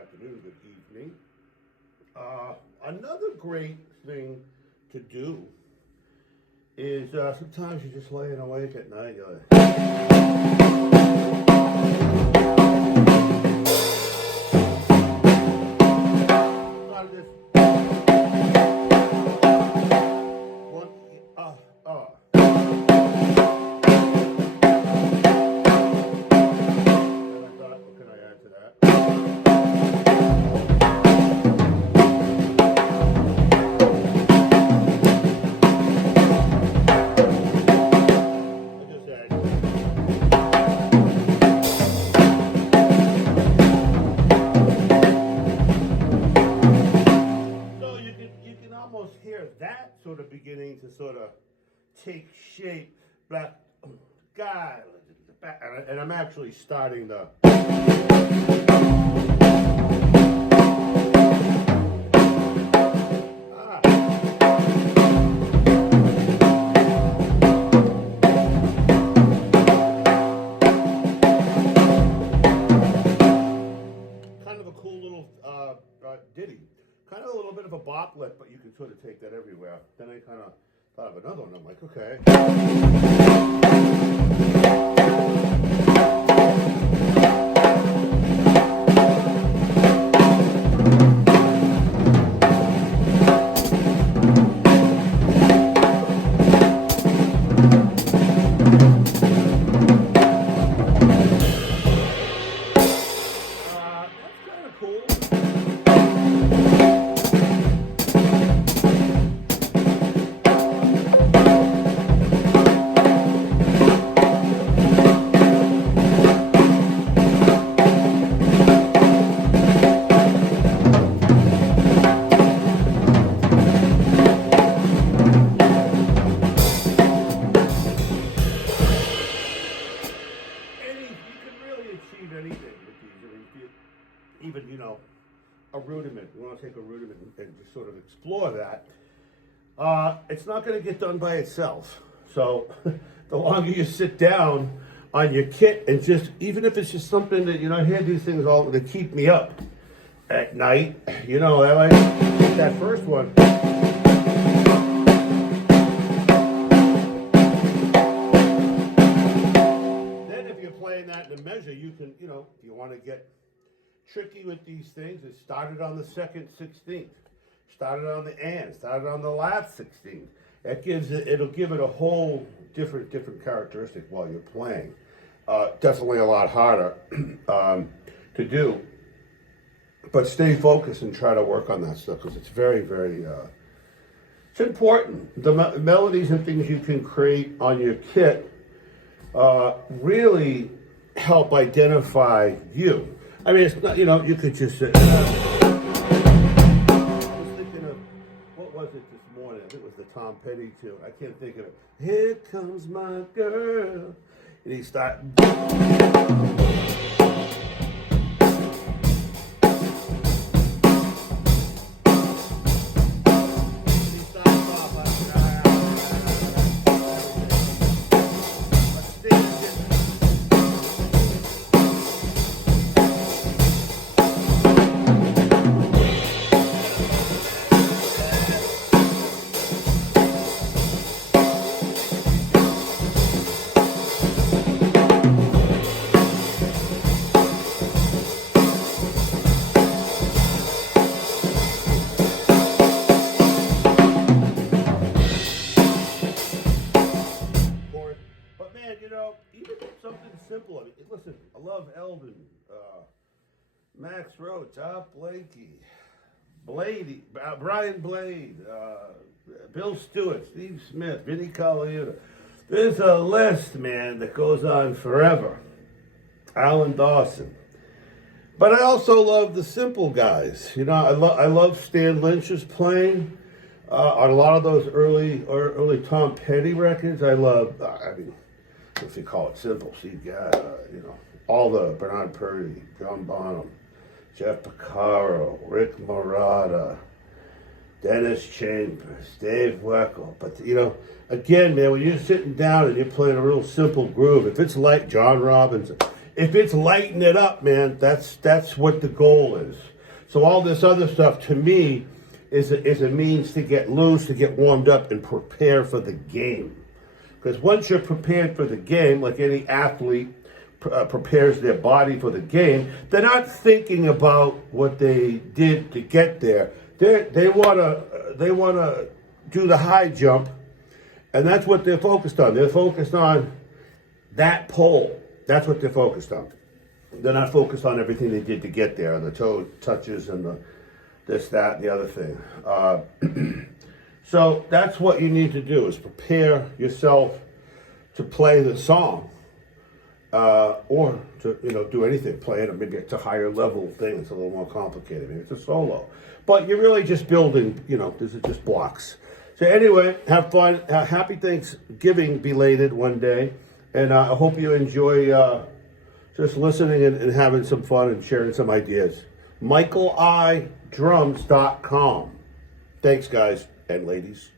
afternoon, good evening. Another great thing to do is sometimes you're just laying awake at night. You're like, this one, and I thought, what can I add to that? Hear that sort of beginning to sort of take shape. Black guy, and I'm actually starting the. Kind of a cool little ditty. Kind of a little bit of a boplet, but you can sort of take that everywhere. Then I kind of thought of another one. I'm like, okay. That's kind of cool. Anything with these. I mean, even, a rudiment. You want to take a rudiment and just sort of explore that. It's not going to get done by itself. So the longer you sit down on your kit and just, even if it's just something that, I hear these things all that keep me up at night. I like that first one. Playing that in a measure, you can, if you want to get tricky with these things, it started on the second 16th, started on the and, started on the last 16th. It'll give it a whole different characteristic while you're playing. Definitely a lot harder to do, but stay focused and try to work on that stuff because it's very, very, it's important. The melodies and things you can create on your kit really help identify you. I mean, it's not, you could just say, I was thinking of, what was it this morning? I think it was the Tom Petty tune. I can't think of it. Here comes my girl. And he starts. Even something simple. I mean, listen, I love Eldon, Max Roach, Art Blakey, Brian Blade, Bill Stewart, Steve Smith, Vinnie Colaiuta. There's a list, man, that goes on forever. Alan Dawson. But I also love the simple guys. I love Stan Lynch's playing on a lot of those early Tom Petty records. I love, if you call it simple, so you've got, all the Bernard Purdy, John Bonham, Jeff Porcaro, Rick Marotta, Dennis Chambers, Dave Weckl. But, again, man, when you're sitting down and you're playing a real simple groove, if it's like John Robbins, if it's lighting it up, man, that's what the goal is. So all this other stuff, to me, is a means to get loose, to get warmed up, and prepare for the game. Because once you're prepared for the game, like any athlete prepares their body for the game, they're not thinking about what they did to get there. They wanna do the high jump, and that's what they're focused on. They're focused on that pole. That's what they're focused on. They're not focused on everything they did to get there, and the toe touches and the this, that, and the other thing. So that's what you need to do, is prepare yourself to play the song, or to do anything, play it, or maybe it's a higher level thing. It's a little more complicated. Maybe it's a solo, but you're really just building. This is just blocks. So anyway, have fun. Happy Thanksgiving belated one day, and I hope you enjoy just listening and having some fun and sharing some ideas. MichaelIDrums.com. Thanks, guys and ladies.